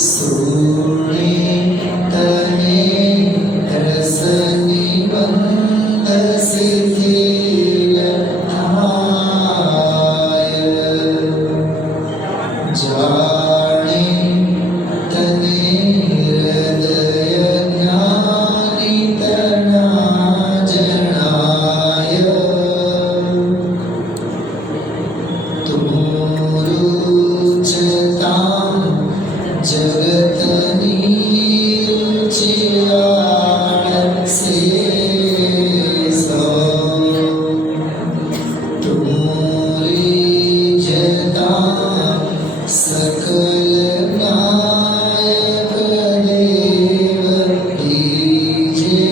सोने तने रसनी बंद शिथिल आय जाने तने हृदय ज्ञानी तना जनाय तुरुचतां जगतनी रुचियाण शेषो तुरी जतां सकल नायक देव कीजे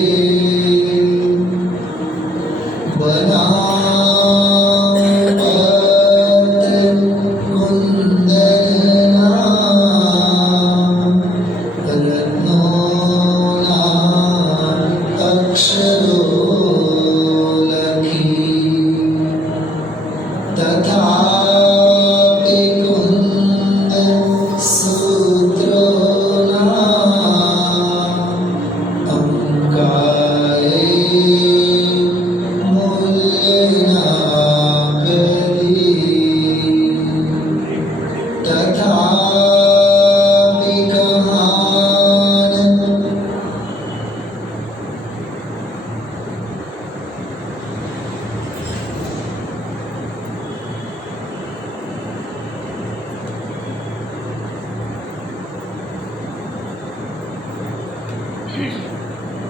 तथापि कुन्द सूत्रो अंकाये मूल्यनाकरी तथापि कहान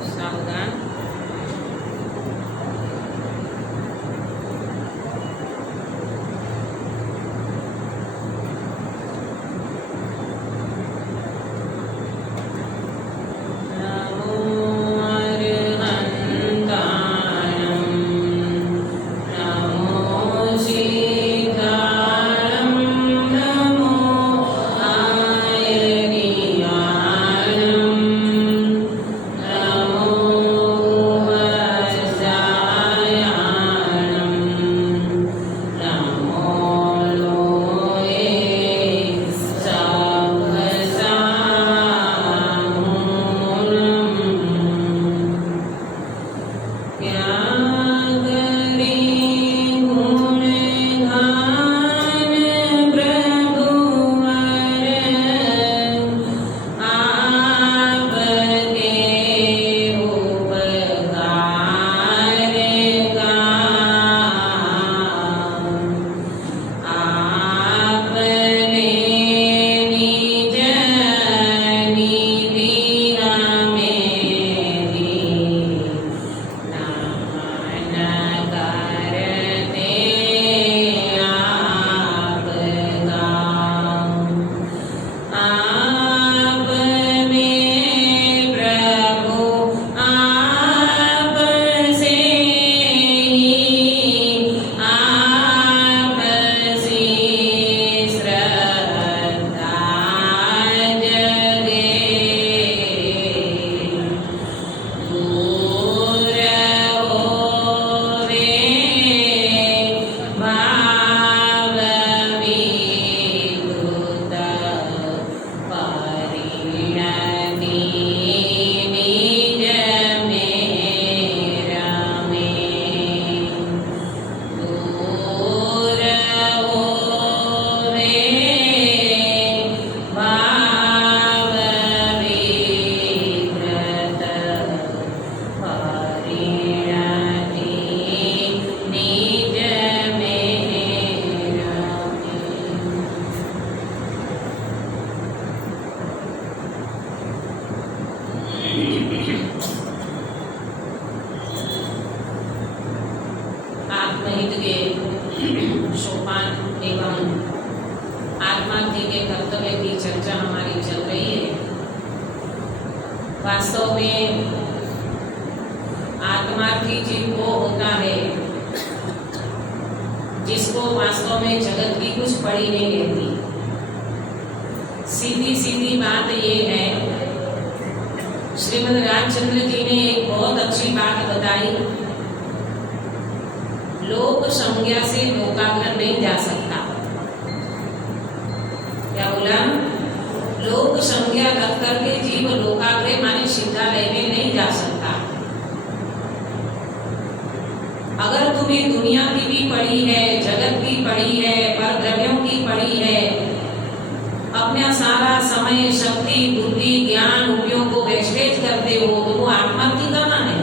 सावधान। नमो अरहन्ताणं नमो सीताणं नमो आयर्याणं नमो वत्सायाणं नमो लोये त्यागरे गुणगान प्रभुवर आपके उपकार का आपने निज निधि मेरी नमन करते आपका आप में प्रभु आप से ही आप से श्रद्धा जगे दूर होवे भाव विकृत परिणति निज मेरा में दूर होवे भाव विकृत परिणति निज मेरा आत्महित के सोपान एवं आत्मार्थी के कर्तव्य की चर्चा हमारी चल रही है। वास्तव में आत्मार्थी जीव वो होता है जिसको वास्तव में जगत की कुछ पड़ी नहीं रहती। सीधी सीधी बात ये है, श्रीमद् रामचंद्र जी ने एक बहुत अच्छी बात बताई, लोक संज्ञा से लोकाग्रह नहीं जा सकता। क्या बोला? लोक संज्ञा रख करके जीव लोकाग्रह माने सिद्धालय में नहीं जा सकता। अगर तुम्हें दुनिया की भी पड़ी है, जगत की पड़ी है, परद्रव्यों की पड़ी है, अपना सारा समय, शक्ति, बुद्धि, ज्ञान, उपयोग को वेस्टेज करते हो तो वो आत्मा की कहाँ है?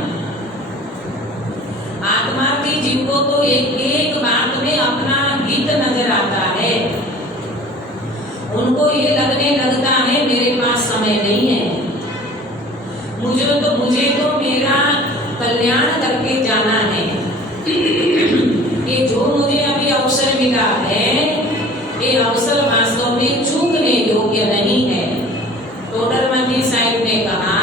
आत्मा की जीव को तो एक एक बात में अपना हित नजर आता है। उनको ये लगने लगता है मेरे पास समय नहीं है, मुझे तो मेरा कल्याण करके जाना है। ये जो मुझे अभी अवसर मिला है, ये अवसर वास्तव में चूकने योग्य नहीं है। टोडरमल साहिब ने कहा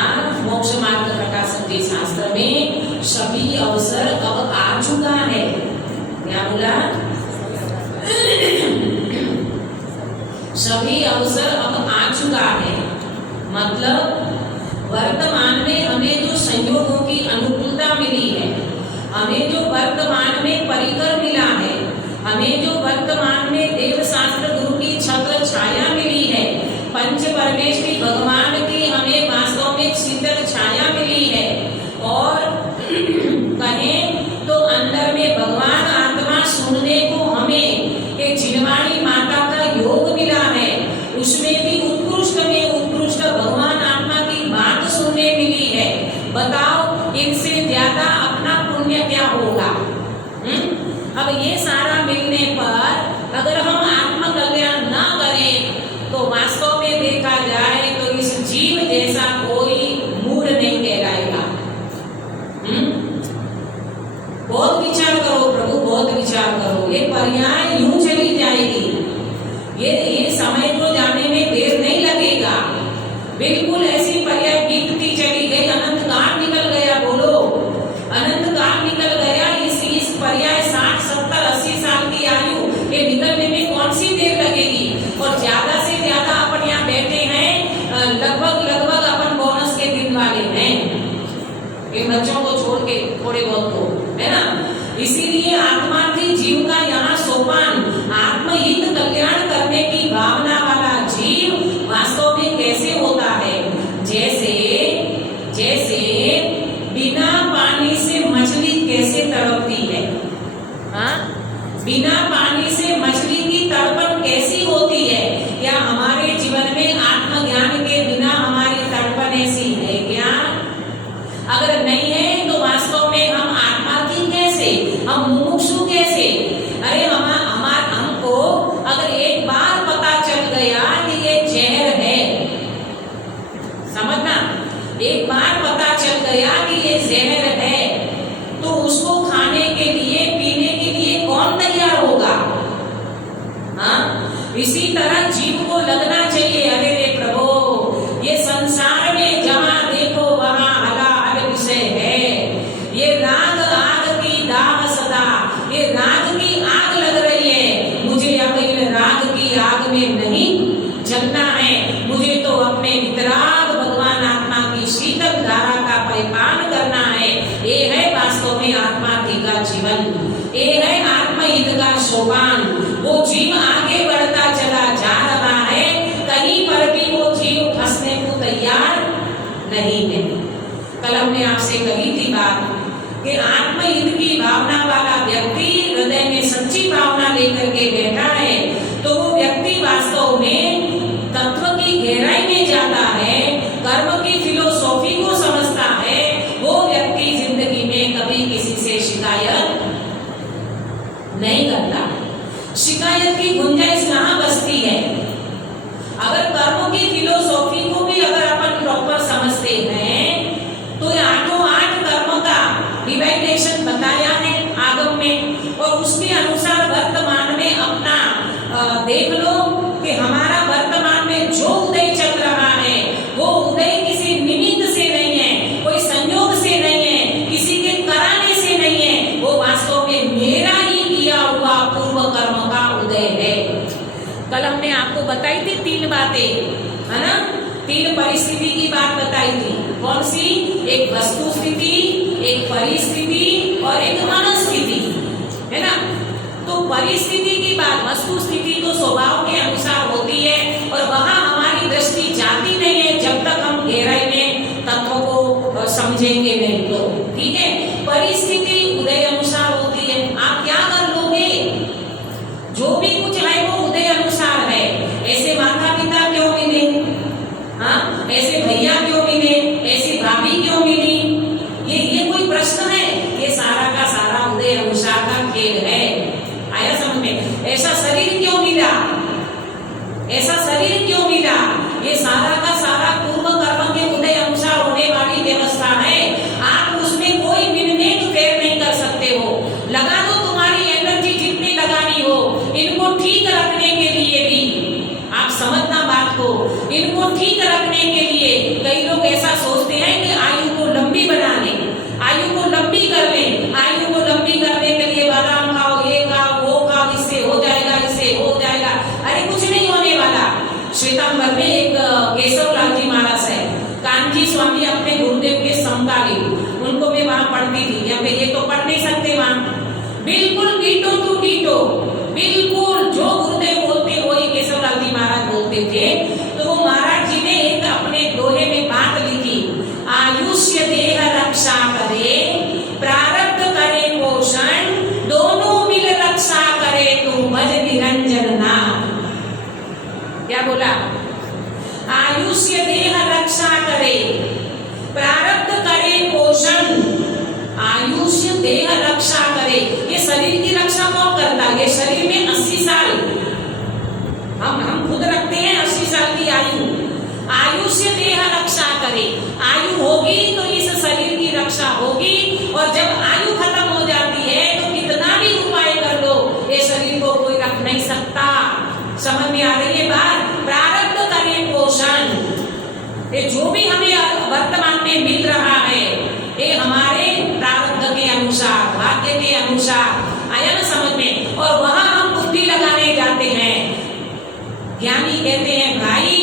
मोक्ष मार्ग प्रकाशन के शास्त्र में सभी अवसर अब आ चुका है। क्या बोला? सभी अवसर अब आ चुका है, मतलब वर्तमान में हमें जो संयोगों की अनुकूलता मिली है, हमें जो वर्तमान में परिकर मिला है, हमें जो वर्तमान में देव शास्त्र गुरु की छत्र छाया मिली है, पंच परमेश्वरी भगवान की हमें वास्तव में शीतल छाया मिली है, और कहें तो अंदर में भगवान आत्मा सुनने को हमें ये जिनवाणी माता का योग मिला है, उसमें भी उत्कृष्ट में उत्कृष्ट भगवान आत्मा की बात सुनने मिली है। बताओ इनसे ज्यादा अपना पुण्य क्या होगा? अब ये सारा मिलने पर अगर हम आत्म कल्याण ना करें तो वास्तव में देखा जाए तो इस जीव जैसा कोई मूड नहीं कहलाएगा। बहुत विचार करो प्रभु, बहुत विचार करो। ये पर्याय यूं चली जाएगी, ये समय को जाने में देर नहीं लगेगा। बिल्कुल ऐसी पर्याय बीतती चली गई, अनंत काल निकल गया। बोलो अनंत काल निकल गया। इस पर्याय 60, 70, 80 साल की आयु ये निकलने में कौन सी देर लगेगी? और ज्यादा से ज्यादा अपन यहाँ बैठे हैं, लगभग अपन बोनस के दिन वाले हैं, इन बच्चों को छोड़ के थोड़े बहुत को, है ना। इसीलिए आत्मा के जीव का यहाँ सोपान आत्महित कल्याण करने की भावना वाला जीव वास्तव में कैसे होता है? जैसे बिना पानी से मछली कैसे तड़पती है, हाँ? बिना पानी से मछली की तड़पन कैसी होती है? क्या हमारे जीवन में आत्मज्ञान के बिना हमारी तड़पन ऐसी है क्या? अगर नहीं है तो वास्तव में हम आत्मा की कैसे, हम मुमुक्षु कैसे? अरे हमको अगर एक बार पता चल गया कि ये जहर है, समझना, एक बार पता चल गया कि ये जहर है, तो उसको खाने के लिए, पीने के लिए कौन तैयार होगा? हाँ, इसी तरह जीव को लगना चाहिए, अरे रे प्रभु ये संसार में जहाँ देखो वहाँ हला विषय है, ये राग आग की दाह सदा, ये राग की आग लग रही है, मुझे अब इन राग की आग में नहीं जलना है, मुझे तो अपने वितराग भगवान आत्मा की शीतल धारा का परिपान करना है। ये है वास्तव में आत्मा का जीवन, ये है आत्महित का सोपान। वो जीव आगे बढ़ता चला जा रहा है, कहीं पर भी वो जीव फंसने को तैयार नहीं है। कल हमने आपसे कही थी बात कि आत्महित की भावना वाला व्यक्ति हृदय में सच्ची भावना लेकर के बैठा है, तो वो व्यक्ति वास्तव में तत्व की गहराई में जाता है, कर्म की फिलोसॉफी को समझता है। वो व्यक्ति जिंदगी में कभी किसी से शिकायत नहीं करता। शिकायत की गुंजाइश कहाँ बचती है? अगर कर्म की फिलोसॉफी को भी अगर अपन प्रॉपर समझते हैं तो ये आठों आठ कर्म का डिवाइडेशन बताया है आगम में, और उसके अनुसार वर्तमान में अपना देख लो कि हमारा वर्तमान में जो उदय चल रहा है वो उदय किसी निमित्त से नहीं है, कोई संयोग से नहीं है, किसी के कराने से नहीं है, वो वास्तव में मेरा ही किया हुआ पूर्व कर्म का उदय है। कल हमने आपको बताई थी 3 बातें, है ना, 3 परिस्थिति की बात बताई थी। कौन सी? एक वस्तु स्थिति, एक परिस्थिति और एक मनस्थिति, है ना। तो परिस्थिति की बात, वस्तु स्थिति तो स्वभाव के अनुसार होती है और वहां हमारी दृष्टि समझेंगे नहीं तो। ठीक है, परिस्थिति उदय अनुसार होती है। आप क्या कर लोगे, जो भी कुछ है वो उदय अनुसार है। ऐसे माता पिता क्यों मिले, हाँ, ऐसे भैया क्यों मिले, ऐसी भाभी क्यों मिली, ये कोई प्रश्न है? ये सारा का सारा उदय अनुसार का खेल है। आया समझ में? ऐसा शरीर क्यों मिला, ऐसा शरीर क्यों मिला, ये सारा का सारा पूर्व कर्म के उदय अनुसार होने वाली व्यवस्था है। आप उसमें कोई मिनट फेर नहीं कर सकते हो। लगा दो तुम्हारी एनर्जी जितनी लगानी हो, इनको ठीक रखने के लिए भी। आप समझना बात को, इनको ठीक रखने के लिए कई लोग ऐसा सोचते हैं कि आयु को लंबी बना लें, आयु को लंबी कर लें, आयु को लंबी करने के लिए बादाम खाओ, ये खाओ, वो खाओ, इससे हो जाएगा, इससे हो जाएगा। अरे कुछ नहीं होने वाला। श्वेतांबर में एक केशवलाल जी महाराज है, कानजी स्वामी अपने गुरुदेव के समकालीन, उनको मैं वहां पढ़ती थी। या ये तो पढ़ नहीं सकते वहां, बिल्कुल डीटो टू डीटो, बिल्कुल जो गुरुदेव बोलते वही केशवलाल जी महाराज बोलते थे। तो वो महाराज जी ने एक अपने दोहे में बात लिखी, आयुष्य देह रक्षा करे, प्रारब्ध करे पोषण, दोनों मिल रक्षा करे, तू भज निरंजन नाम। क्या बोला? आयुष्य देह रक्षा करे, प्रारब्ध करे पोषण, आयुष्य देह रक्षा करे। ये शरीर की रक्षा कौन करता है? ये शरीर में 80 साल हम खुद रखते हैं, 80 साल की आयु। आयुष्य देह रक्षा करे, आयु होगी तो इस शरीर की रक्षा होगी, और जब आयु खत्म हो जाती है तो कितना भी उपाय कर लो, ये शरीर को कोई रख नहीं सकता। समझ में आ रही है बात? प्रारब्ध करे पोषण, ये जो भी हमें वर्तमान में मिल रहा है ये हमारे प्रारब्ध के अनुसार, भाग्य के अनुसार। आया ना समझ में? और वहां हम बुद्धि लगाने जाते हैं। ज्ञानी कहते हैं भाई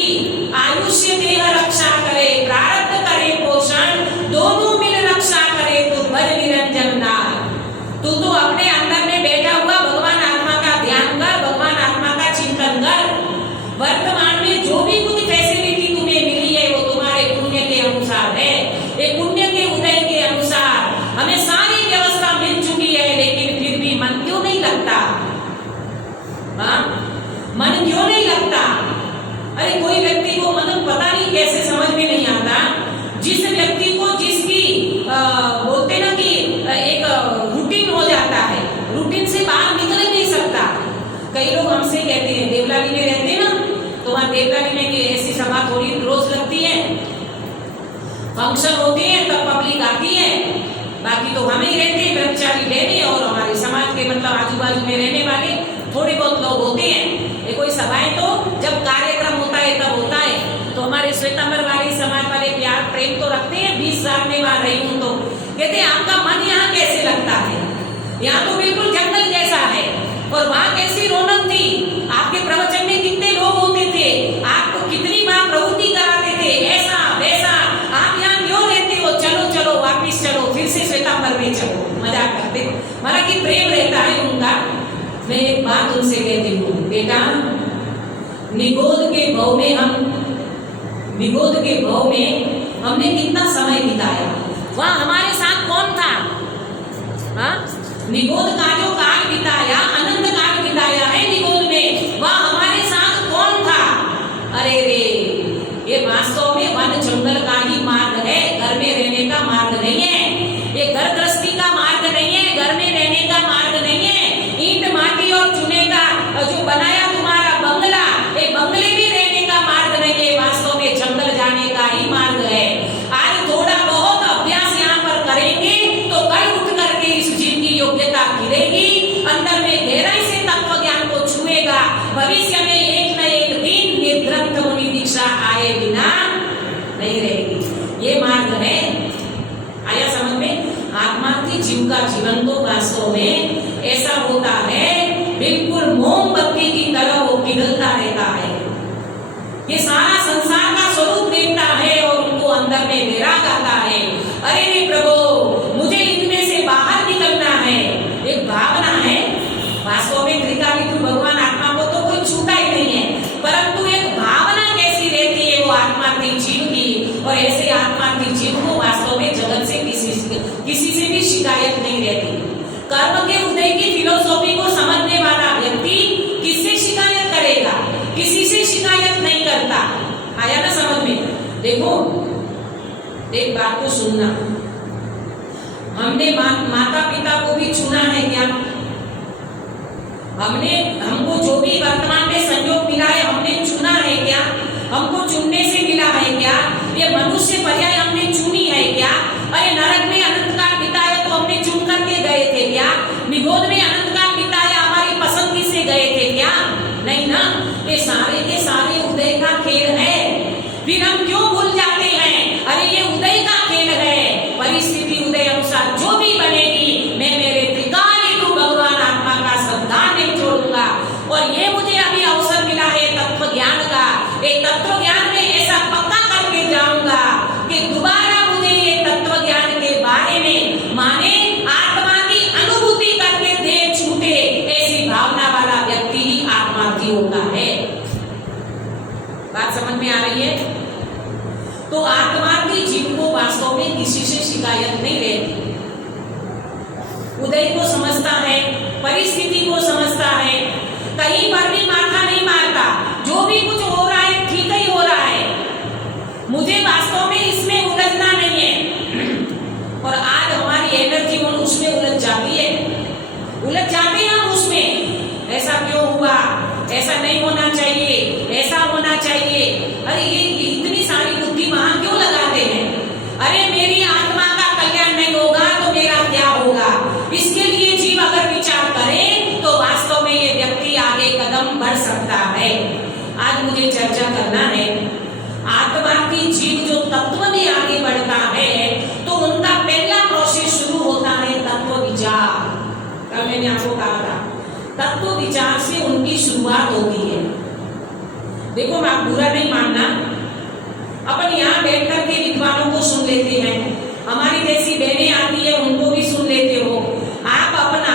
आयुष्य देह रक्षा करे, प्रारब्ध करे पोषण, दोनों मिल रक्षा करे, तो भज निरंजन नाथ। तू तो अपने अंदर में बैठा हुआ भगवान आत्मा का ध्यान कर, भगवान आत्मा का चिंतन कर। वर्तमान में जो भी कुछ फैसिलिटी तुम्हें मिली है वो तुम्हारे पुण्य के अनुसार है। ये पुण्य के उदय के अनुसार हमें सारी व्यवस्था मिल चुकी है, लेकिन फिर भी मन क्यों नहीं लगता? हाँ, मन क्यों नहीं लगता? अरे कोई व्यक्ति को मतलब पता नहीं कैसे समझ में नहीं आता, जिस व्यक्ति को जिसकी बोलते ना कि एक रूटीन हो जाता है, रूटीन से बाहर निकल ही नहीं सकता। कई लोग हमसे कहते हैं, देवलाली में रहते हैं ना, तो वहाँ देवलाली में कि ऐसी सभा थोड़ी रोज लगती है, फंक्शन होते हैं तब पब्लिक आती है, बाकी तो हम ही रहते हैं ब्रह्मचारी लेने, और हमारे समाज के मतलब आजू बाजू में रहने वाले थोड़े बहुत लोग होते हैं। ये कोई सभाएं तो जब कार्यक्रम होता है तब होता है। तो हमारे श्वेतांबर वाली समाज वाले प्यार प्रेम तो रखते हैं। 20 साल में वहां रही हूँ तो कहते हैं आपका मन यहाँ कैसे लगता है? यहाँ तो बिल्कुल जंगल जैसा है, और वहाँ कैसी रौनक थी, आपके प्रवचन में कितने लोग होते थे, आपको कितनी बार प्रवृत्ति कराते थे, ऐसा वैसा, आप यहाँ क्यों रहते हो? चलो चलो वापिस चलो, फिर से श्वेतांबर में चलो। मजाक करते, माना कि प्रेम रहता है उनका। मैं एक बात उनसे कहती हूँ, बेटा निगोद के भाव में हमने कितना समय बिताया, वहाँ हमारे साथ कौन था? हाँ, निगोद का जो काल बिताया, अनंत काल बिताया है निगोद में, वहाँ हमारे साथ कौन था? अरे रे, ये वास्तव में वन जंगल का ही मार्ग है, घर में रहने का मार्ग नहीं है। ये घर गृहस्थी का मार्ग नहीं है, घर में रहने का मार्ग नहीं है। ईंट माटी और चूने का जो बनाया तुम्हारा बंगला, ये बंगले में रहने का मार्ग नहीं है, वास्तव में जंगल जाने का ही मार्ग है। आज थोड़ा बहुत अभ्यास यहाँ पर करेंगे तो कल उठ करके इस जीव की योग्यता गिरेगी, अंदर में गहराई से तत्व ज्ञान को छुएगा। भविष्य में एक न एक दिन निर्ग्रंथ मुनि दीक्षा आए बिना नहीं रहेगी। ये मार्ग है। आया समझ में? आत्मा की जीव का जीवन तो वास्तव में ऐसा होता है, बिल्कुल मोमबत्ती की तरह वो पिघलता रहता है। ये सारा संसार का स्वरूप देखता है और उनको अंदर में वैराग आता है। अरे रे प्रभु, मुझे इनमें से बाहर निकलना है, एक भावना है। वास्तव में त्रिकाल भगवान आत्मा को तो कोई छूटा ही नहीं है, परंतु एक भावना कैसी रहती है वो आत्मा की जीव की, और ऐसे आत्मा की जीव को वास्तव में जगत से शिकायत नहीं रहती। कर्म के उदय की फिलोसॉफी को समझने वाला व्यक्ति किससे शिकायत करेगा? किसी से शिकायत नहीं करता। आया ना समझ में? देखो एक बात को सुनना, हमने माता पिता को भी चुना है क्या? हमको जो भी वर्तमान में संयोग मिला है हमने चुना है क्या? हमको चुनने से मिला है क्या? ये मनुष्य पर्याय हमने चुनी है क्या? अरे नरक में अनंत काल बिताया तो हमने चुन करके गए थे क्या? निगोद में अनंत काल बिताया हमारी पसंद से गए थे क्या? नहीं ना। ये सारे के सारे उदय का खेल है। फिर हम क्यों भूल जाते हैं? अरे ये उदय का खेल है। परिस्थिति उदय अनुसार जो भी बनेगी मैं मेरे त्रिकालिक भगवान आत्मा का श्रद्धा नहीं छोड़ूंगा। और ये मुझे अभी अवसर मिला है तत्व ज्ञान का, एक तत्व ज्ञान में ऐसा पक्का करके जाऊंगा कि दोबारा मुझे ये तत्व ज्ञान के बारे में माने आत्मा की अनुभूति करके दे छूटे, ऐसी भावना वाला व्यक्ति ही आत्मार्थी होता है। बात समझ में आ रही है? तो आत्मार्थी जीव को वास्तव में किसी से शिकायत नहीं रहती। उदय को समझता है, परिस्थिति को समझता है, कहीं पर भी माथा नहीं मारता। जो भी कुछ हो रहा है ठीक ही हो रहा है, मुझे वास्तव में इसमें उलझना नहीं है। और आज हमारी एनर्जी उसमें उलझ जाती है, उलझ जाते हैं हम उसमें। ऐसा क्यों हुआ? ऐसा नहीं होना चाहिए, ऐसा होना चाहिए। अरे ये इतनी सारी बुद्धि वहां क्यों लगाते हैं? अरे मेरी आत्मा का कल्याण नहीं होगा तो मेरा क्या होगा? इसके लिए जीव अगर विचार करे तो वास्तव में ये व्यक्ति आगे कदम बढ़ सकता है। आज मुझे चर्चा करना है, आत्मा की जीव जो तत्व में आगे बढ़ता है तो उनका पहला प्रोसेस शुरू होता है तत्व विचार। कल मैंने आपको कहा था तत्व विचार से उनकी शुरुआत होती है। देखो आप बुरा नहीं मानना, अपन यहाँ बैठ कर के विद्वानों को सुन लेते हैं, हमारी जैसी बहनें आती है उनको भी सुन लेते हो। आप अपना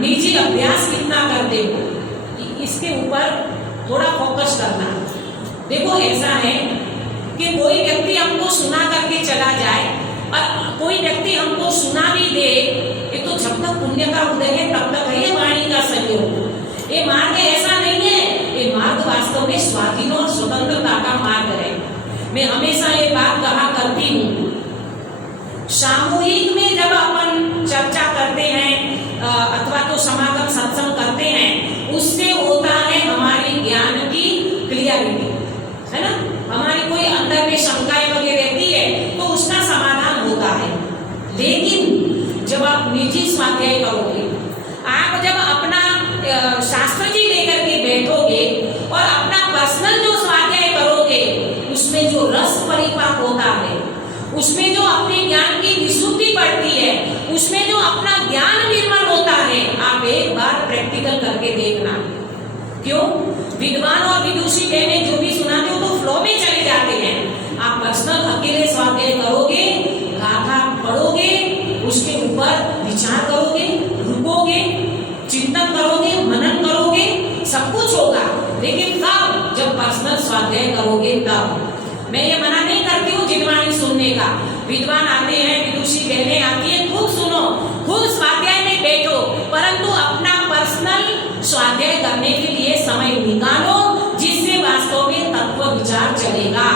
निजी अभ्यास कितना करते हो इसके ऊपर थोड़ा फोकस करना। देखो ऐसा है कि कोई व्यक्ति हमको सुना करके चला जाए और कोई व्यक्ति हमको सुना भी दे, ये तो जब तक पुण्य का उदय है तब तक है ये वाणी का संयोग। ये मार्ग ऐसा नहीं है, ये मार्ग वास्तव में स्वाधीन और स्वतंत्रता का मार्ग है। मैं हमेशा ये बात कहा करती हूँ, सामूहिक में जब अपन चर्चा करते हैं अथवा तो समागम सत्संग करते हैं, उससे होता है हमारी ज्ञान की क्लियरिटी, है ना। हमारी कोई अंदर में शंकाएं वगैरह रहती है तो उसका समाधान होता है। लेकिन जब आप निजी स्वाध्याय करोगे, आप जब अपना शास्त्र जी लेकर के बैठोगे और अपना पर्सनल जो स्वाध्याय करोगे, उसमें जो रस परिपाक होता है, उसमें जो अपने ज्ञान की विशुद्धि बढ़ती है, उसमें जो अपना ज्ञान निर्मल होता है, आप एक बार प्रैक्टिकल करके देखना। क्यों? विद्वान और विदुषी बहनें जो भी सुनाते हो तो फ्लो में चले जाते हैं। आप पर्सनल अकेले स्वाध्याय करोगे, गाथा पढ़ोगे, उसके ऊपर विचार करोगे, रुकोगे, चिंतन करोगे, मनन करोगे, सब कुछ होगा। लेकिन कब? जब पर्सनल स्वाध्याय करोगे तब। मैं ये मना नहीं करती हूँ जिनवाणी सुनने का। विद्वान आते हैं, विदुषी बहनें आती है, खूब सुनो, खूब स्वाध्याय में बैठो, परंतु अपना पर्सनल स्वाध्याय करने के लिए समय निकालो, जिससे वास्तव में तत्व विचार चलेगा।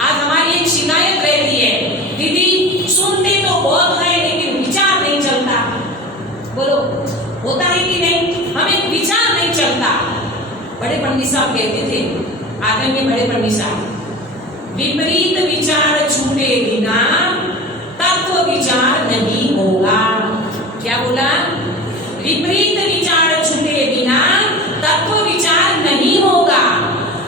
आज हमारी एक शिकायत रहती है, दीदी सुनते तो बहुत है लेकिन विचार नहीं चलता। बोलो होता है कि नहीं? हमें विचार नहीं चलता। बड़े पंडित साहब कहते थे, आदरणीय बड़े पंडित साहब, विपरीत विचार छूटे बिना तत्व विचार नहीं होगा। क्या बोला? विपरीत विचार छूटे बिना तत्व विचार नहीं होगा।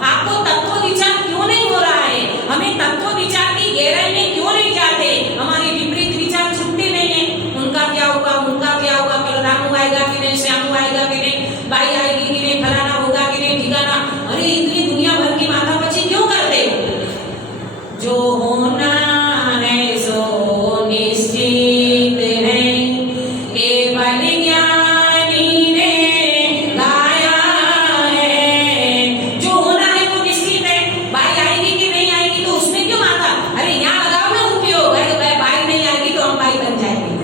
आपको तत्व विचार क्यों नहीं हो रहा है? हमें तत्व विचार की गहराई में क्यों नहीं जाते? हमारे विपरीत विचार छूटते नहीं है। उनका क्या होगा, उनका क्या होगा, कल रामू आएगा कि नहीं, श्यामू आएगा कि नहीं, बाई आएगी कि नहीं, फलाना होगा कि नहीं, ठिकाना। अरे इतनी दुनिया भर की माथापच्ची क्यों करते हो? जो होना है सो निश्चित है, केवल ज्ञानी ने गाया है। जो होना है वो निश्चित है, बाई आएगी कि नहीं आएगी तो उसमें क्यों माथा? अरे यहाँ लगाओ ना उपयोग, अरे बाई नहीं आएगी तो हम बाई बन जाएंगे।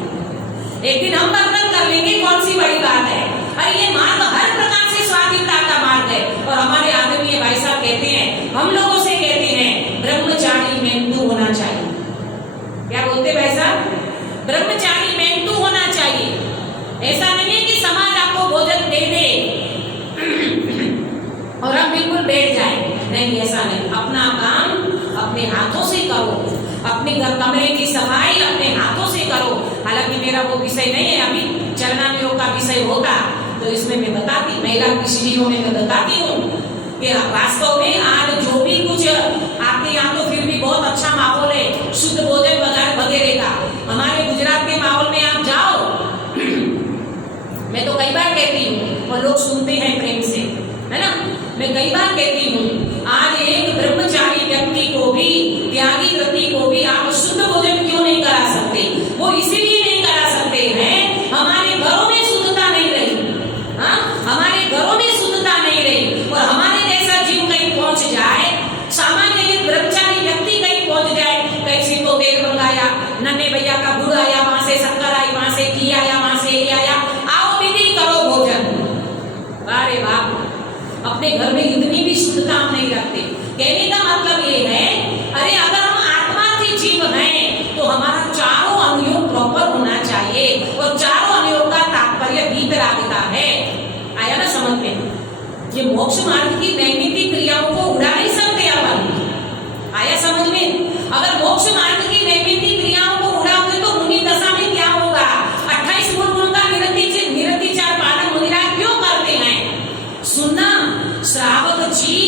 हाथों से करो, अपने घर कमरे की सफाई अपने हाथों से करो। हालांकि मेरा वो विषय नहीं है, अभी चरणामृत का विषय होता तो इसमें मैं बताती, महिला की शिविरों में मैं बताती हूँ कि वास्तव में आज जो भी कुछ आपके यहाँ तो फिर भी बहुत अच्छा माहौल है शुद्ध भोजन वगैरह का। हमारे गुजरात के माहौल में आप जाओ, मैं तो कई बार कहती हूँ और लोग सुनते हैं प्रेम से, है ना। मैं कई बार कहती हूँ आज एक ब्रह्मचारी व्यक्ति को भी, त्यागी व्यक्ति को भी आप शुद्ध भोजन क्यों नहीं करा सकते? वो इसीलिए नहीं करा सकते हैं हमारे घरों में शुद्धता नहीं रही। हाँ, हमारे घरों में शुद्धता नहीं रही और हमारे जैसा जीव कहीं पहुंच जाए, सामान्य एक ब्रह्मचारी व्यक्ति कहीं पहुंच जाए, कहीं से तो तेल मंगाया, नन्हे भैया का गुड़ आया, वहां से शक्कर आई, वहां से घी आया, वहां से ये आया, आओ दीदी करो भोजन। अरे बाप, अपने घर में इतनी भी शुद्धता हम नहीं रखते। कहने का मतलब ये है, अरे अगर हम आत्मा के जीव हैं तो हमारा चारों अनुयोग प्रॉपर होना चाहिए और चारों अनुयोग का तात्पर्य वीतरागिता है। आया ना समझ में? ये मोक्ष मार्ग की नैमित्तिक क्रियाओं को उड़ा नहीं सकते अपन। आया समझ में? अगर मोक्ष मार्ग की नैमित्तिक क्रियाओं को उड़ाओगे तो मुनि दशा में क्या होगा? 28 गुणों का निरतिचार पालन मुनिराज क्यों करते हैं? सुनना, श्रावक जी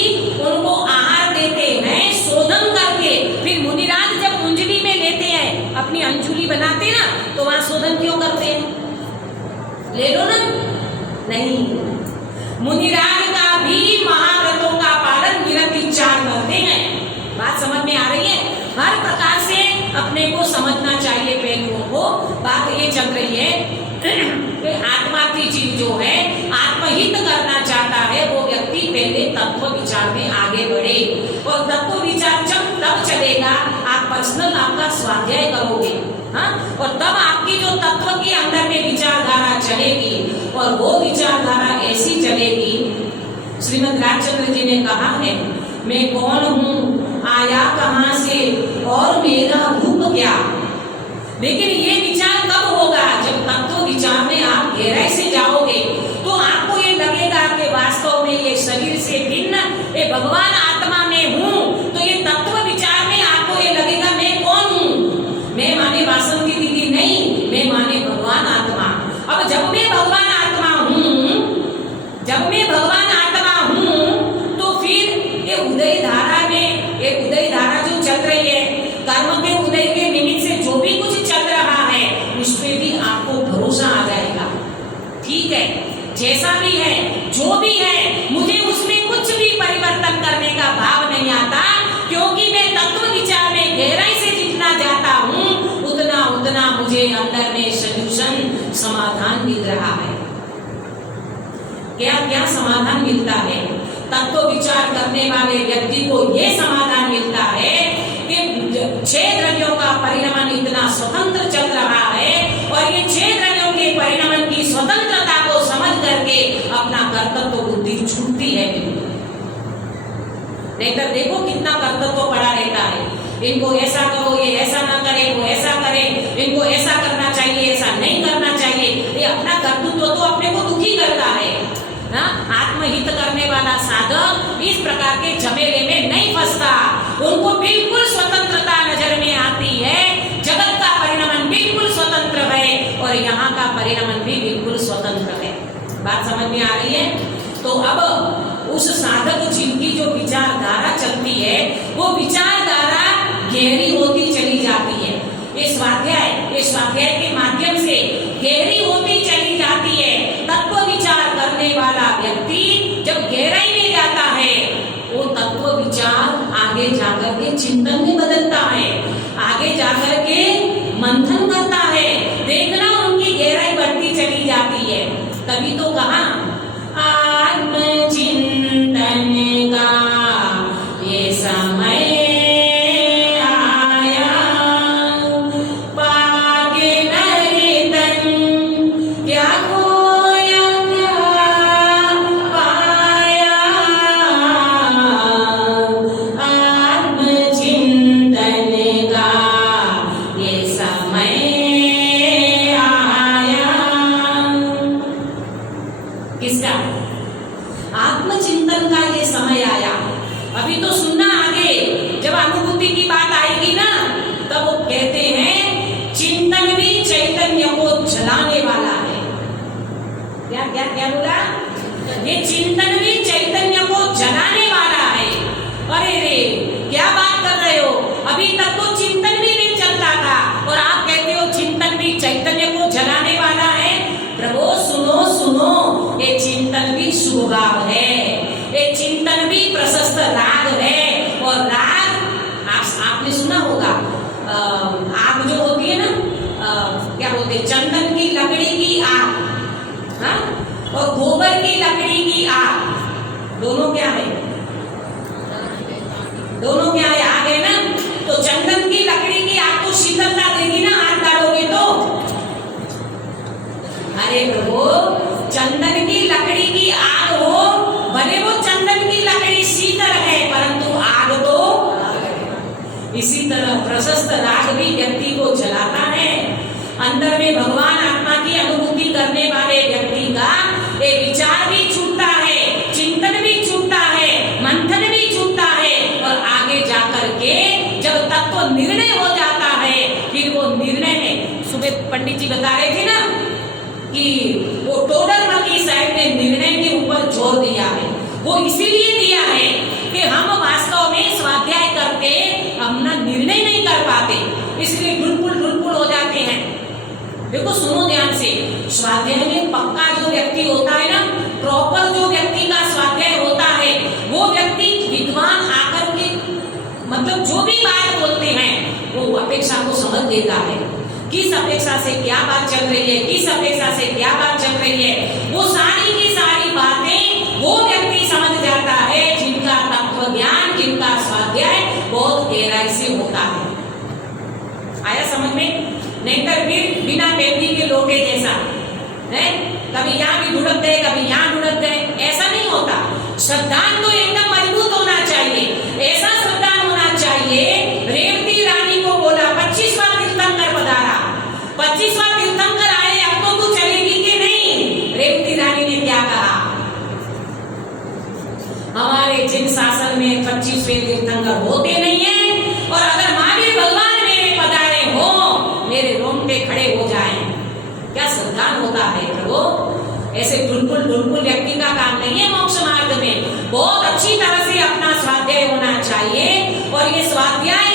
उनको आहार देते हैं शोधन करके, फिर मुनिराज जब कुंजली में लेते हैं, अपनी अंजुली बनाते ना, तो वहां शोधन क्यों करते हैं? ले लो ना। नहीं, मुनिराज का भी महाव्रतों का पालन निरतिचार करते हैं। बात समझ में आ रही है? हर प्रकार से अपने को समझना चाहिए पहलुओं को। बात ये चल रही है आत्मा की जीव जो है आत्महित करना चाहता है, वो व्यक्ति पहले तत्व विचार में आगे बढ़े और तत्व विचार जब तब चलेगा, आप पर्सनल आपका स्वाध्याय करोगे, हाँ, और तब आपकी जो तत्व के अंदर में विचारधारा चलेगी और वो विचारधारा ऐसी चलेगी। श्रीमद् रामचंद्र जी ने कहा है, मैं कौन हूँ, आया कहाँ से और मेरा रूप क्या। लेकिन ये विचार कब होगा? जब तत्व विचार में आप गहराई से जाओगे तो आपको ये लगेगा कि वास्तव में ये शरीर से भिन्न ये भगवान आत्मा में हूँ। तो ये तत्व विचार में आपको ये लगेगा मैं कौन हूँ? मैं माने वासंती दीदी नहीं, मैं माने भगवान आत्मा। अब जब मैं भगवान आत्मा हूँ, जब मैं भगवान आत्मा हूँ, तो फिर ये उदय धारा में, ये उदय धारा जो चल रही है, कर्म के उदय के निमित्त से जो भी कुछ चल रहा है, उस पे भी आपको भरोसा आ जाएगा। ठीक है, जैसा भी है, जो भी है, मुझे उसमें कुछ भी परिवर्तन करने का भाव नहीं आता, क्योंकि मैं तत्व विचार में गहराई से जितना जाता हूँ, उतना उतना मुझे अंदर में सॉल्यूशन, समाधान मिल रहा है। क्या क्या समाधान मिलता है? तत्व विचार करने वाले व्यक्ति को ये समाधान मिलता है कि 6 द्रव्यों का परिणमन इतना स्वतंत्र चल रहा है और ये 6 द्रव्यों के परिणमन की स्वतंत्रता को समझ करके अपना कर्तव्य बुद्धि छूटती है। नहीं तो देखो कितना कर्तव्य पड़ा रहता है, इनको ऐसा करो, ये ऐसा ना करे, वो ऐसा करे, इनको ऐसा करना चाहिए, ऐसा नहीं करना चाहिए। ये अपना कर्तव्य तो अपने को दुखी करता है। आत्महित करने वाला साधक इस प्रकार के झमेले में नहीं फंसता, उनको बिल्कुल स्वतंत्रता नजर में आती है। जगत का परिणमन बिल्कुल स्वतंत्र है और यहाँ का परिणमन भी बिल्कुल स्वतंत्र है। बात समझ में आ रही है? तो अब उस साधक जिनकी जो विचारधारा चलती है, वो विचारधारा गहरी होती चली जाती है। ये स्वाध्याय के माध्यम से गहरी होती चली जाती है। तत्व विचार करने वाला व्यक्ति जब गहराई में जाता है, वो तत्व विचार आगे जाकर के चिंतन में बदलता है, आगे जाकर के मंथन करता है। देखना उनकी गहराई बढ़ती चली जाती है। तभी तो कहा आत्मचिंतन का ये समय आया, पाके नर तन क्या बोला? ये चिंतन भी चैतन्य को जलाने वाला है। अरे रे, क्या बात कर रहे हो? अभी तक तो चिंतन भी नहीं चलता था और आप कहते हो चिंतन भी चैतन्य को जलाने वाला है। प्रभु सुनो सुनो, ये चिंतन भी शुभ भाव है, ये चिंतन भी प्रशस्त राग है। और राग आपने सुना होगा, आग जो होती है ना, क्या बोलते हैं, चंदन की लकड़ी की आग, हाँ, और गोबर की लकड़ी की आग, दोनों क्या है? दोनों क्या है? आग है ना। तो चंदन की लकड़ी की आग तो शीतलता देगी ना, आग डालोगे तो। अरे प्रभु, चंदन की लकड़ी की आग हो, भले वो चंदन की लकड़ी शीतल है, परंतु आग तो। इसी तरह प्रशस्त राग भी व्यक्ति को जलाता है। अंदर में भगवान आत्मा की अनुभूति करने वाले व्यक्ति का ये विचार भी छूटता है, चिंतन भी छूटता है, मंथन भी छूटता है, और आगे जाकर के जब तक तो निर्णय हो जाता है, फिर वो निर्णय में, सुबह पंडित जी बता रहे थे ना कि वो टोडरमल की साइड में निर्णय के ऊपर जोर दिया है। वो इसीलिए दिया है कि हम वास्तव में स्वाध्याय करके अपना निर्णय नहीं कर पाते, इसलिए ढुलपुल हो जाते हैं। देखो सुनो ध्यान से, स्वाध्याय में पक्का जो व्यक्ति होता है ना, प्रॉपर जो व्यक्ति का स्वाध्याय होता है, वो व्यक्ति विद्वान आकर के मतलब जो भी बात बोलते हैं वो अपेक्षा को समझ लेता है। किस अपेक्षा से क्या बात चल रही है, किस अपेक्षा से क्या बात चल रही है, वो सारी की सारी बातें वो व्यक्ति समझ जाता है जिनका तत्व ज्ञान, जिनका स्वाध्याय बहुत गहराई से होता है। आया समझ में? नहीं तो फिर बिना बेटी के लोटे जैसा है, कभी यहाँ भी ढुड़क गए, कभी यहाँ ढुड़क गए, ऐसा नहीं होता। श्रद्धान तो एकदम मजबूत होना चाहिए, ऐसा श्रद्धान होना चाहिए। रेवती रानी को बोला 25वां तीर्थंकर पधारा, 25वां तीर्थंकर आए, अब तो तू चलेगी कि नहीं? रेवती रानी ने क्या कहा? हमारे जिन शासन में 25वें तीर्थंकर होते नहीं है, और अगर महावीर भगवान मेरे पधारे हो, मेरे रोंगटे खड़े हो जाएं। क्या श्रद्धान होता है प्रभु? ऐसे ढुलपुल व्यक्ति का काम नहीं है मोक्ष मार्ग में। बहुत अच्छी तरह से अपना स्वाध्याय होना चाहिए, और ये स्वाध्याय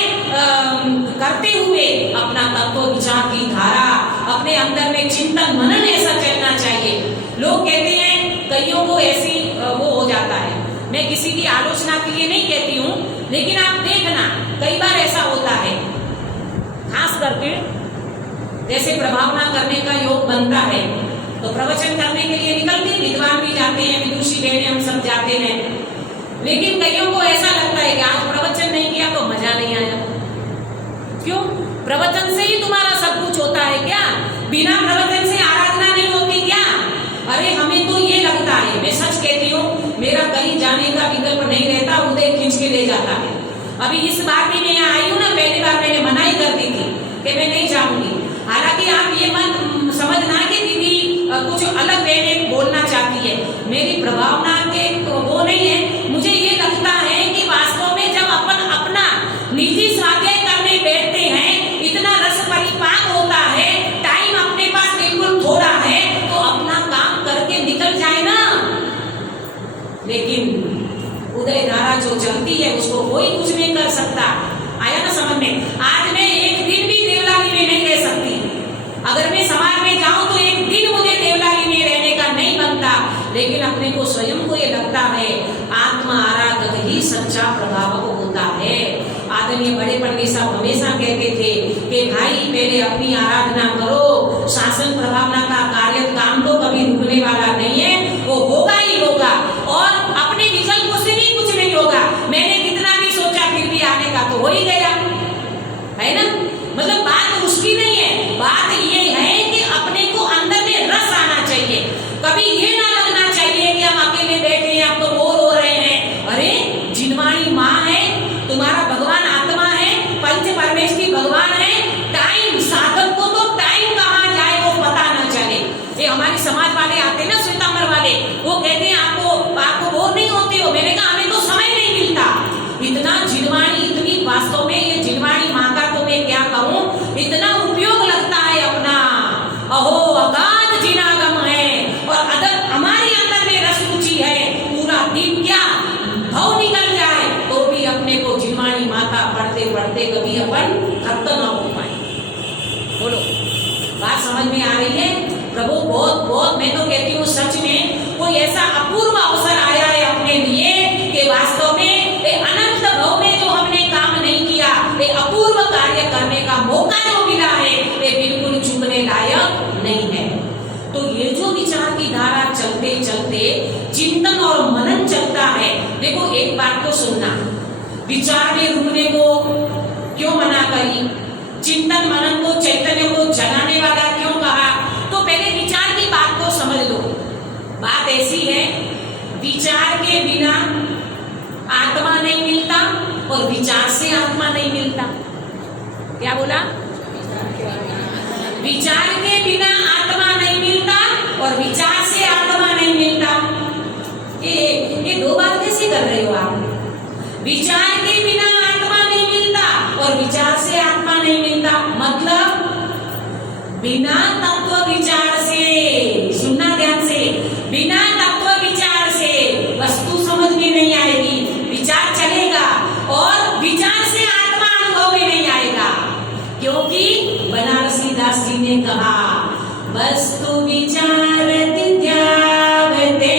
करते हुए अपना तत्व विचार की धारा, अपने अंदर में चिंतन मनन ऐसा चलना चाहिए। लोग कहते हैं, कईयों को ऐसी वो हो जाता है, मैं किसी की आलोचना के लिए नहीं कहती हूँ, लेकिन आप देखना कई बार ऐसा होता है, खास करके जैसे प्रभावना करने का योग बनता है तो प्रवचन करने के लिए निकलते, विद्वान भी जाते हैं, विदुषी बहने हम सब जाते हैं, लेकिन कईयों को ऐसा लगता है कि आज प्रवचन नहीं किया तो मजा नहीं आया। क्यों? प्रवचन से ही तुम्हारा सब कुछ होता है क्या? बिना प्रवचन से आराधना नहीं होती क्या? अरे हमें तो ये लगता है, मैं सच कहती हूँ, मेरा कहीं जाने का विकल्प नहीं रहता, उदय खींच के ले जाता है। अभी इस बार भी मैं यहाँ आई हूँ ना, पहली बार मैंने मनाही कर दी थी कि मैं नहीं जाऊंगी। हालांकि आप ये मत समझना कि दीदी कुछ अलग वे में बोलना चाहती है, मेरी प्रभावना के वो नहीं है। मुझे ये लगता है कि वास्तव में जब अपन अपना निजी स्वाध्याय करने बैठते हैं, इतना रस परिपाक होता है, टाइम अपने पास बिल्कुल थोड़ा है, तो अपना काम करके निकल जाए ना। लेकिन उदय धारा जो चलती है उसको कोई कुछ नहीं कर सकता। आया ना समझ में? आज मैं एक दिन भी देवलाली में नहीं रह सकती, अगर मैं समाज में जाऊं तो एक दिन मुझे देवलाली में रहने का नहीं बनता, लेकिन अपने को स्वयं को ये लगता है आत्मा आराधक ही सच्चा प्रभावक होता है। आदरणीय बड़े पंडित साहब हमेशा कहते थे कि भाई पहले अपनी आराधना करो, शासन प्रभावना का कार्य काम तो कभी रुकने वाला नहीं है, वो होगा ही होगा, और अपने विकल्पों से भी कुछ नहीं होगा। मैंने कितना भी सोचा फिर भी आने का तो हो ही गया है ना। मतलब बात उसकी नहीं है, बात ये है कि अपने को अंदर में रस आना चाहिए। कभी ये ना लगना चाहिए कि हम अकेले बैठे हैं, अब तो बोर हो रहे हैं। अरे जिनवाणी माँ है, तुम्हारा भगवान आत्मा है, पंच परमेश्वरी भगवान है। टाइम साधक को तो टाइम कहाँ जाए वो पता ना चले। ये हमारे समाज वाले आते ना, श्वेतांबर अकेलापन खत्म ना हो पाए। बोलो, बात समझ में आ रही है? प्रभु बहुत बहुत, मैं तो कहती हूँ सच में कोई ऐसा अपूर्व अवसर आया है अपने लिए कि वास्तव में अनंत भव में जो हमने काम नहीं किया, ये अपूर्व कार्य करने का मौका जो मिला है, ये बिल्कुल चूकने लायक नहीं है। तो ये जो विचार की धारा चलते चलते चिंतन और मनन चलता है। देखो एक बात को सुनना, विचार में रुकने को क्यों मना करी, चिंतन मनन को चैतन्य को जगाने वाला क्यों कहा, तो पहले विचार की बात को समझ लो। बात ऐसी है, विचार के बिना आत्मा नहीं मिलता और विचार से आत्मा नहीं मिलता। क्या बोला? विचार के बिना आत्मा नहीं मिलता और विचार से आत्मा नहीं मिलता। ये दो बात कैसे कर रहे हो आप? विचार के बिना आत्मा नहीं मिलता और विचार से आत्मा नहीं मिलता, मतलब बिना तत्व विचार से, सुनना ध्यान से, बिना तत्व विचार से वस्तु समझ में नहीं आएगी। विचार चलेगा और विचार से आत्मा अनुभव में नहीं आएगा, क्योंकि बनारसी दास जी ने कहा, वस्तु विचारति ध्यावते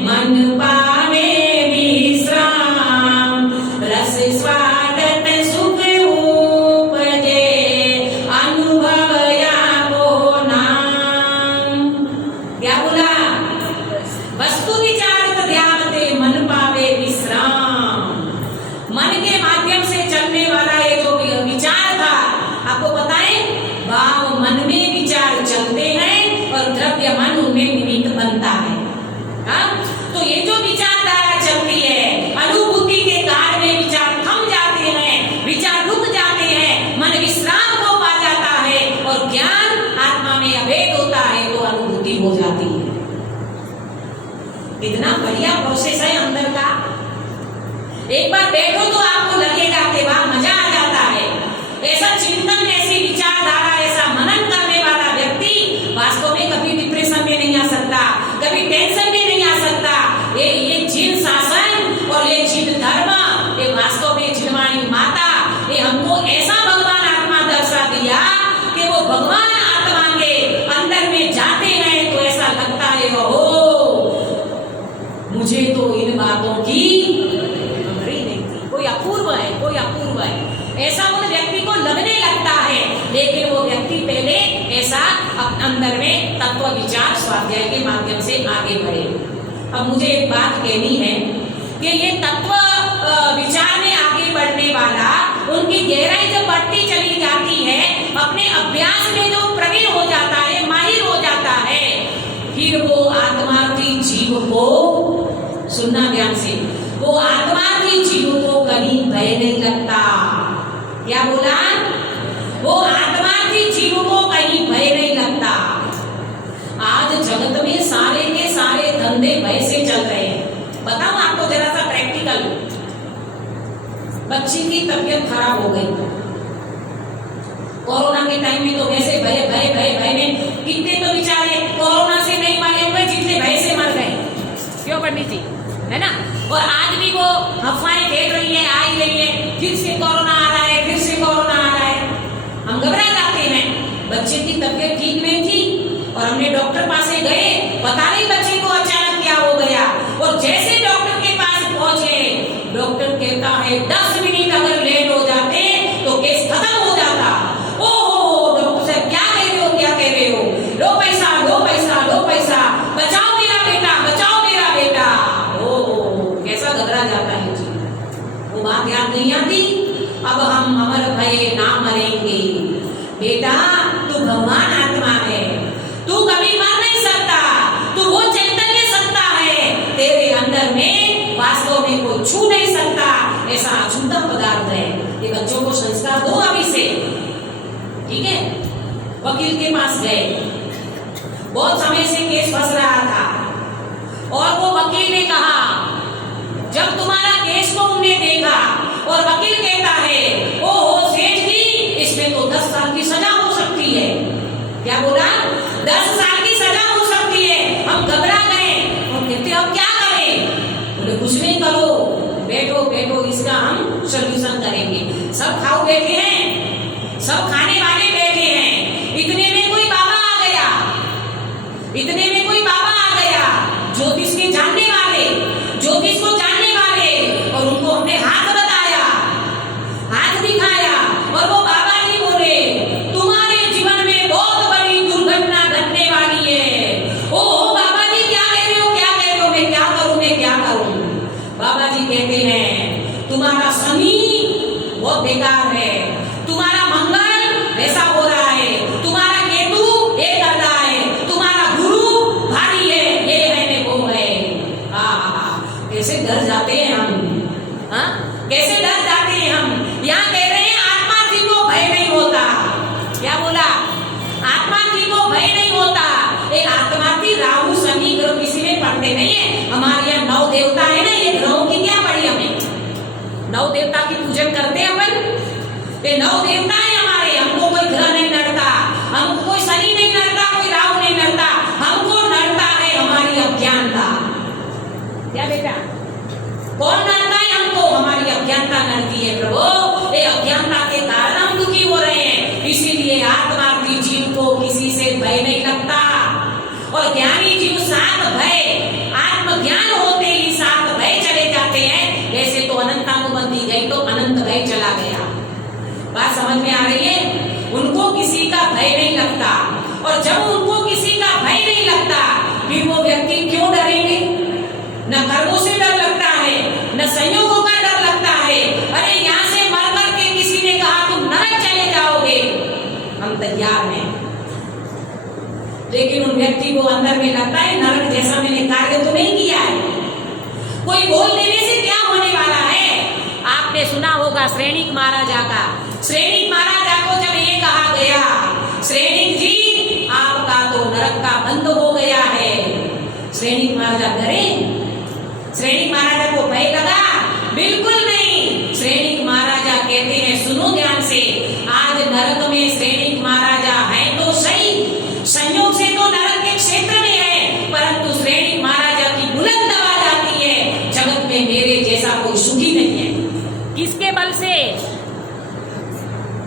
मन पावे विश्राम, रस स्वागत सुख उपजे अनुभव याको नाम। क्या बोला? वस्तु विचारत ध्यावते मन पावे विश्राम। मन के माध्यम से चलने वाला ये जो विचार था, आपको बताएं, भाव मन में विचार चलते हैं और द्रव्य मन उनमें निमित्त बनता है। हाँ? तो ये जो विचारधारा चलती है, अनुभूति के काल में विचार थम जाते हैं, विचार रुक जाते हैं, मन विश्राम को पा जाता है और ज्ञान आत्मा में अभेद होता है, तो अनुभूति हो जाती है। इतना बढ़िया प्रोसेस है अंदर का। एक बार बैठो तो आपको लगेगा कि वाह, मजा आ जाता है। ऐसा चिंतन, ऐसी विचारधारा, ऐसा मनन करने वाला व्यक्ति वास्तव में कभी डिप्रेशन में नहीं आ सकता, कभी टेंशन में नहीं आ सकता। ये जिन शासन और ये जिन धर्म, ये वास्तव में जिनवाणी माता, ये हमको ऐसा भगवान आत्मा दर्शा दिया कि वो भगवान आत्मा के अंदर में जाते हैं तो ऐसा लगता है, ओहो, मुझे तो इन बातों की खबर ही नहीं थी। कोई अपूर्व है, कोई अपूर्व है, ऐसा उन व्यक्ति को लगने लगता है। लेकिन वो व्यक्ति पहले ऐसा अंदर में तत्व विचार स्वाध्याय के माध्यम से आगे बढ़े। अब मुझे एक बात कहनी है कि ये तत्व विचार में आगे बढ़ने वाला, उनकी गहराई जब बढ़ती चली जाती है, अपने अभ्यास में जो प्रवीण हो जाता है, माहिर हो जाता है, फिर वो आत्मार्थी जीव को, सुनना ध्यान से, वो आत्मार्थी जीव को कहीं भय नहीं लगता। क्या बोला? वो आत्मार्थी जीव को कहीं भय नहीं लगता। आज जगत में सारे के सारे धंधे भय से चल रहे हैं। बताओ आपको जरा सा प्रैक्टिकल। बच्ची की तबीयत खराब हो गई, कोरोना के टाइम में तो वैसे भय भय भय भय में कितने तो बेचारे कोरोना से नहीं मरे हुए जितने भय से मर गए। क्यों पंडित जी, है ना? और आज भी वो अफवाहें फेंक रही है, आ ही रही है, फिर से कोरोना आ रहा है, फिर से कोरोना आ रहा है। हम घबरा जाते हैं। बच्चे की तबीयत ठीक नहीं थी और हमने डॉक्टर पास गए, पता नहीं बच्चे को अचानक क्या हो गया, और जैसे डॉक्टर के पास पहुंचे, डॉक्टर कहता है 10 मिनट अगर लेट हो जाते तो केस खत्म हो जाता। ओहो, डॉक्टर साहब क्या कह रहे हो, क्या कह रहे हो, लो पैसा लो पैसा लो पैसा, बचाओ मेरा बेटा, बचाओ मेरा बेटा। कैसा घबरा जाता है जी। वो बात याद नहीं आती, अब हम अमर भये ना मरेंगे। बेटा, तू भगवान आत्मा है, तू कभी मर नहीं सकता, तू वो चैतन्य सत्ता है, तेरे अंदर में वास्तव में कोई छू नहीं सकता, ऐसा अछूता पदार्थ है। ये बच्चों को संस्कार दो अभी से, ठीक है? वकील के पास गए, बहुत समय से केस फंस रहा था, और वो वकील ने कहा, जब तुम्हारा केस को उन्हें देखा और वकील कहता है, ओहो सेठ जी, इसमें तो 10 साल की सजा हो सकती है। क्या बोला? 10 साल की सजा हो सकती है। हम घबरा गए और कहते अब क्या करें? बोले कुछ नहीं करो, बैठो बैठो, इसका हम सोल्यूशन करेंगे। सब खाओ बैठे सब खाने वाले बैठे हैं, इतने में कोई बाबा आ गया, इतने में कोई बाबा आ गया, ज्योतिष के जानने वाले, ज्योतिष को जानने वाले, और उनको हमने हाथ बताया, हाथ दिखाया, और वो बाबा जी बोले तुम्हारे जीवन में बहुत बड़ी दुर्घटना घटने वाली है। ओ बाबा जी क्या कह रहे हो, क्या कह रहे हो, मैं क्या करूं, मैं क्या करूं? बाबा जी कहते हैं तुम्हारा शनि बहुत बेकार है, तुम्हारा मंगल ऐसा हो रहा है, तुम्हारा केतु ये कर रहा है, तुम्हारा गुरु भारी है, ये है वो है। कैसे डर जाते हैं हम, हाँ कैसे डर जाते हैं हम। यहाँ कह रहे हैं आत्मा जी को भय नहीं होता। क्या बोला? आत्मा जी को भय नहीं होता। एक आत्मा की राहु शनि ग्रह किसी में पढ़ते नहीं है। हमारे यहाँ 9 देवता है ना, ये ग्रहों की क्या पड़ी हमें? 9 देवता की पूजन करते हैं अपन, ये 9 देवता है हमारे। हमको कोई ग्रह नहीं नड़ता, हमको कोई शनि नहीं नड़ता, कोई राहु नहीं नड़ता, हमको नड़ता है हमारी अज्ञानता। क्या बेटा? कौन नड़ता है हमको? हमारी अज्ञानता नड़ती है प्रभु। ये अज्ञानता के कारण हम दुखी हो रहे हैं। इसीलिए आत्मार्थी जीव को किसी से भय नहीं लगता, और ज्ञानी जीव सात भय, आत्मज्ञान होते ही सात भय चले जाते हैं। जैसे तो अनंता को बंदी गई तो अनंत भय चला गया। बात समझ में आ रही है? उनको किसी का भय नहीं लगता, और जब उनको किसी का भय नहीं लगता फिर वो व्यक्ति क्यों डरेंगे? न कर्मों से डर लगता है, न संयोगों का डर लगता है। अरे यहाँ से मर करके किसी ने कहा तुम नरक चले जाओगे, हम तैयार हैं। लेकिन उन व्यक्ति को अंदर में लगता है नरक जैसा मैंने कार्य तो नहीं किया है, कोई बोल देने से क्या होने वाला है। आपने सुना होगा श्रेणिक महाराजा का, श्रेणिक महाराजा को जब ये कहा गया श्रेणिक जी आपका तो नरक का बंद हो गया है, श्रेणिक महाराजा डरे? श्रेणिक महाराजा को भय लगा? बिल्कुल नहीं। श्रेणिक महाराजा कहते हैं सुनो ध्यान से, आज नरक में श्रेणिक महाराजा है तो सही, संयोग से तो नरक के क्षेत्र में है, परंतु श्रेणिक महाराजा की बुलंद आवाज आती है जगत में मेरे जैसा कोई सुखी नहीं है। किसके बल से?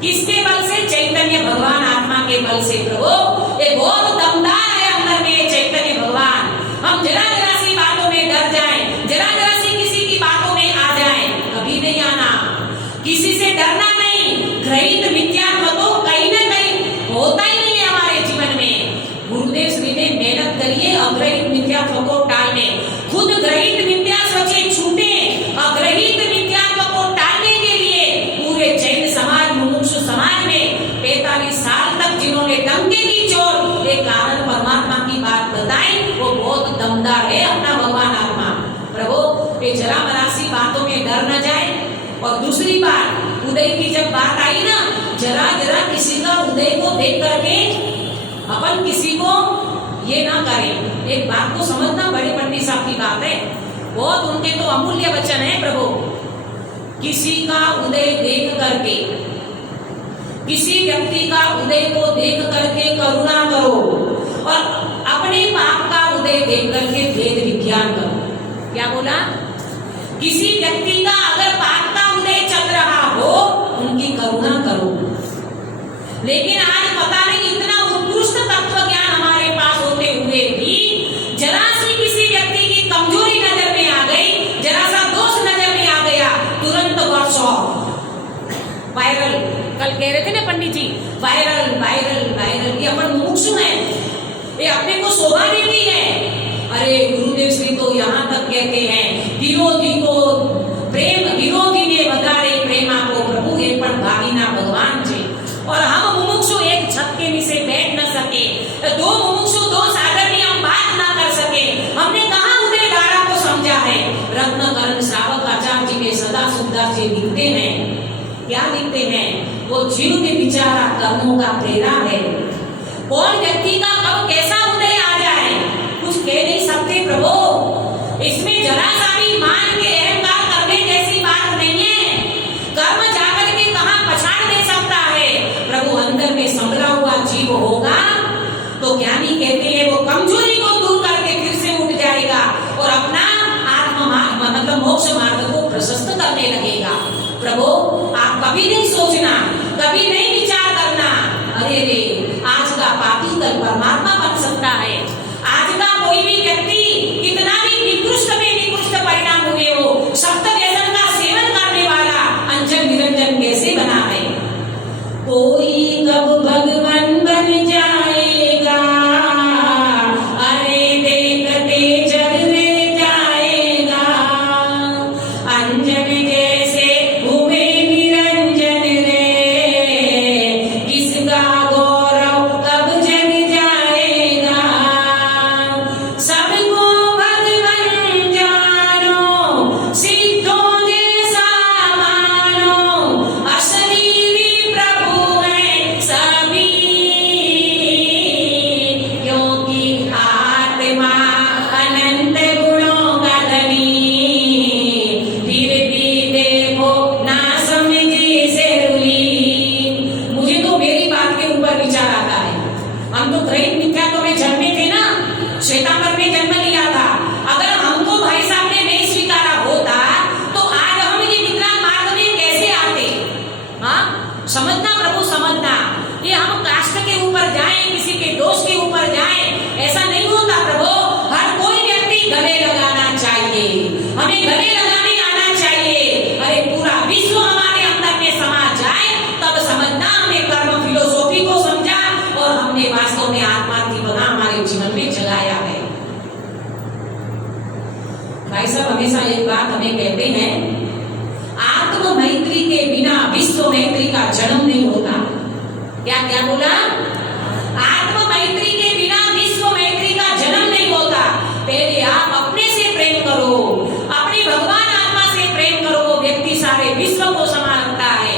किसके बल से? चैतन्य भगवान आत्मा के बल से। प्रभु ये बहुत दमदार है अंदर में चैतन्य भगवान। हम जरा जरा सी बातों में डर जाएं, जरा जरा सी किसी की बातों में आ जाएं, कभी नहीं आना, किसी से डरना नहीं। ग्रहित मिथ्यात्व तो कहीं न कहीं होता ही नहीं है हमारे जीवन में। गुरुदेव श्री ने मेहनत करी है अग्रहित मिथ्यात्व को टालने, खुद ग्रहित मिथ्या सोचे छूटे, अग्रहित मिथ्यात्व को टालने के लिए पूरे जैन समाज, मुमुक्षु समाज में 45 साल तक जिन्होंने डंके की चोट एक कारण परमात्मा की बात बताई, वो बहुत दमदार है अपना भगवान आत्मा। प्रभु ये जरा मरासी बातों में डर न जाए। और दूसरी बात, उदय की जब बात आई ना, जरा जरा किसी का उदय को देख करके अपन किसी को ये ना करें। एक बात को समझना, बड़े पंडित साहब की बात है, बहुत उनके तो अमूल्य वचन है। प्रभु किसी का उदय देख करके, किसी व्यक्ति का उदय को देख करके करुणा करो, और अपने पाप का उदय देख करके भेद विज्ञान करो। क्या बोला? किसी व्यक्ति का अगर पाप का उदय चल रहा हो उनकी करुणा करो। लेकिन आज पता नहीं इतना उत्कृष्ट तत्व ज्ञान हमारे पास होते हुए भी जरा सी किसी व्यक्ति की कमजोरी नजर में आ गई, जरा सा दोष नजर में आ गया, तुरंत वायरल। कल कह रहे थे ना पंडित जी, वायरल वायरल वायरल। ये अपन मुमुक्षु हैं, ये अपने को शोभा देती है। अरे गुरुदेव श्री तो यहाँ तक कहते हैं विरोधी को प्रेम, विरोधी ने વધારે प्रेम आपको प्रभु ये पण भागीना भगवान जी। और हम मुमुक्षु एक छत के नीचे बैठ न सके, दो मुमुक्षु दो सागर में हम बात ना कर सके, हमने कहाँ उदय धारा को समझा है। रत्नकरण श्रावक आचार्य जी के सदा सुंदर जी लिखते हैं, क्या लिखते हैं? वो जीव के विचारा कर्मों का प्रेरणा है। कौन व्यक्ति का कब कैसा उदय आ जाए कुछ कह नहीं सकते प्रभु। इसमें जरा सा भी मान के अहंकार करने जैसी बात नहीं है। कर्म जाकर के कहाँ पछाड़ दे सकता है प्रभु। अंदर में संभला हुआ जीव होगा तो ज्ञानी कहते हैं वो कमजोरी को दूर करके फिर से उठ जाएगा और अपना आत्म मतलब मोक्ष मार्ग को प्रशस्त करने लगेगा। प्रभु आप कभी नहीं सोचना, कभी नहीं विचार समझना प्रभु समझना, ये हम कास्ट के ऊपर जाएं, किसी के दोष के ऊपर जाएं, ऐसा नहीं होता प्रभु। हर कोई व्यक्ति गले लगाना चाहिए, हमें गले लगाने आना चाहिए। अरे पूरा विश्व हमारे अंदर में समा जाए तब समझना हमने कर्म फिलोसॉफी को समझा और हमने वास्तव में आत्मा की बना हमारे जीवन में जगाया है। भाई साहब हमेशा एक बात हमें कहते हैं, आत्म मैत्री के बिना विश्व मैत्री का जन्म नहीं होता। क्या क्या बोला? आत्म मैत्री के बिना विश्व मैत्री का जन्म नहीं होता। पहले आप अपने से प्रेम करो, अपने भगवान आत्मा से प्रेम करो, वो व्यक्ति सारे विश्व को समा रखता है।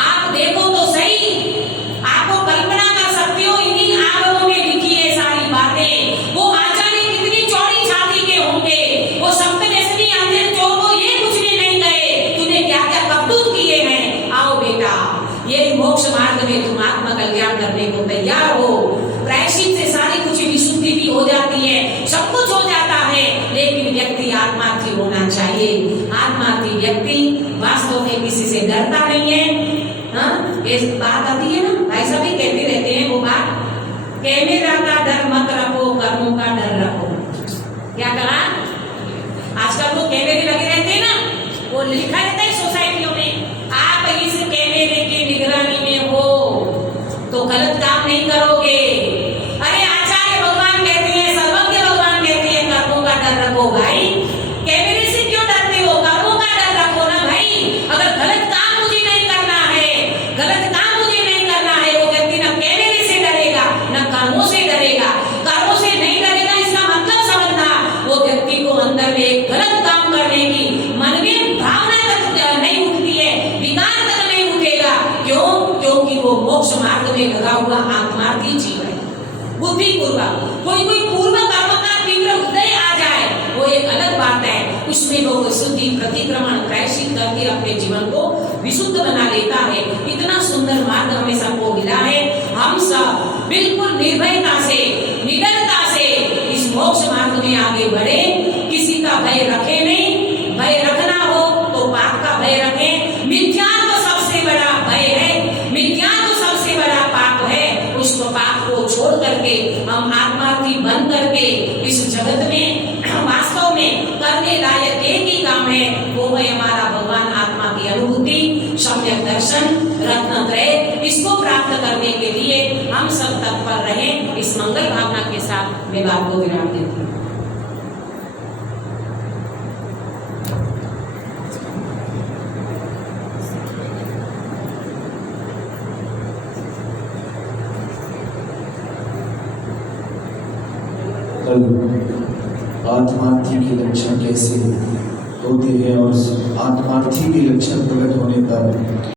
आप देखो तो सही, आपको कल्पना कर सकते हो इन्हीं आगमों में लिखी है सारी बातें। वो आचार्य कितनी चौड़ी छाती के होंगे, वो सप्तऋषि अंजन चोर को ये कुछ भी नहीं कहे तूने क्या क्या करतूत किए हैं, आओ बेटा ये मोक्ष मार्ग में तुम आत्मा कल्याण करने को तैयार हो। प्रायश्चित से सारी कुछ विशुद्धि भी हो जाती है, सब कुछ हो जाता है, लेकिन व्यक्ति आत्मार्थी होना चाहिए। आत्मार्थी व्यक्ति वास्तव में किसी से डरता नहीं है। हाँ, ये बात आती है ना, भाई साहब भी कहते रहते हैं वो बात, कैमरा का डर मत रखो, कर्मों का डर रखो। क्या कहा? आजकल वो कैमरे लगे रहते हैं ना, वो लिखा रहता है सोसाइटियों में, आप इस कैमरे की निगरानी में हो तो गलत काम नहीं करोगे। अरे आचार्य भगवान कहते हैं, सर्वज्ञ भगवान कहते हैं कर्मों का डर रखो। भाई कैमरे से क्यों डरते हो? कर्मों का डर रखो ना भाई। अगर गलत काम मुझे नहीं करना है, गलत काम मुझे नहीं करना है, वो व्यक्ति ना कैमरे से डरेगा ना कर्मों से डरेगा। कर्मों से नहीं डरेगा इसका मतलब समझना, वो व्यक्ति को अंदर में एक गलत काम करने की मन में भावना तक नहीं उठती है, विकार तक नहीं उठेगा। क्यों? क्योंकि वो मोक्ष मार्ग में लगा हुआ आत्मार्थी जीव है। बुद्धि पूर्वक कोई कोई पूर्व कर्म का तीव्र उदय आ जाए वो एक अलग बात है, उसमें वो शुद्धि प्रतिक्रमण प्रायश्चित करके अपने जीवन को विशुद्ध बना लेता है। इतना सुंदर मार्ग हमें सबको मिला है। हम सब बिल्कुल निर्भयता से निडरता से इस मोक्ष मार्ग में आगे बढ़े, किसी का भय रखे नहीं। भय रखना हो तो पाप का भय रखें। मिथ्या तो सबसे बड़ा भय है, मिथ्या तो सबसे बड़ा पाप है। उस पाप को छोड़ करके हम आत्मार्थी बन करके इस जगत में वास्तव में करने लायक एक ही काम है, वो है हमारा भगवान आत्मा की अनुभूति, सम्यक दर्शन, रत्नत्रय। इसको प्राप्त करने के लिए हम सब तत्पर रहें। इस मंगल भावना के साथ मैं बात को विराम देती हूँ। आत्मार्थी के लक्षण कैसे होते हैं और आत्मार्थी के लक्षण प्रकट होने पर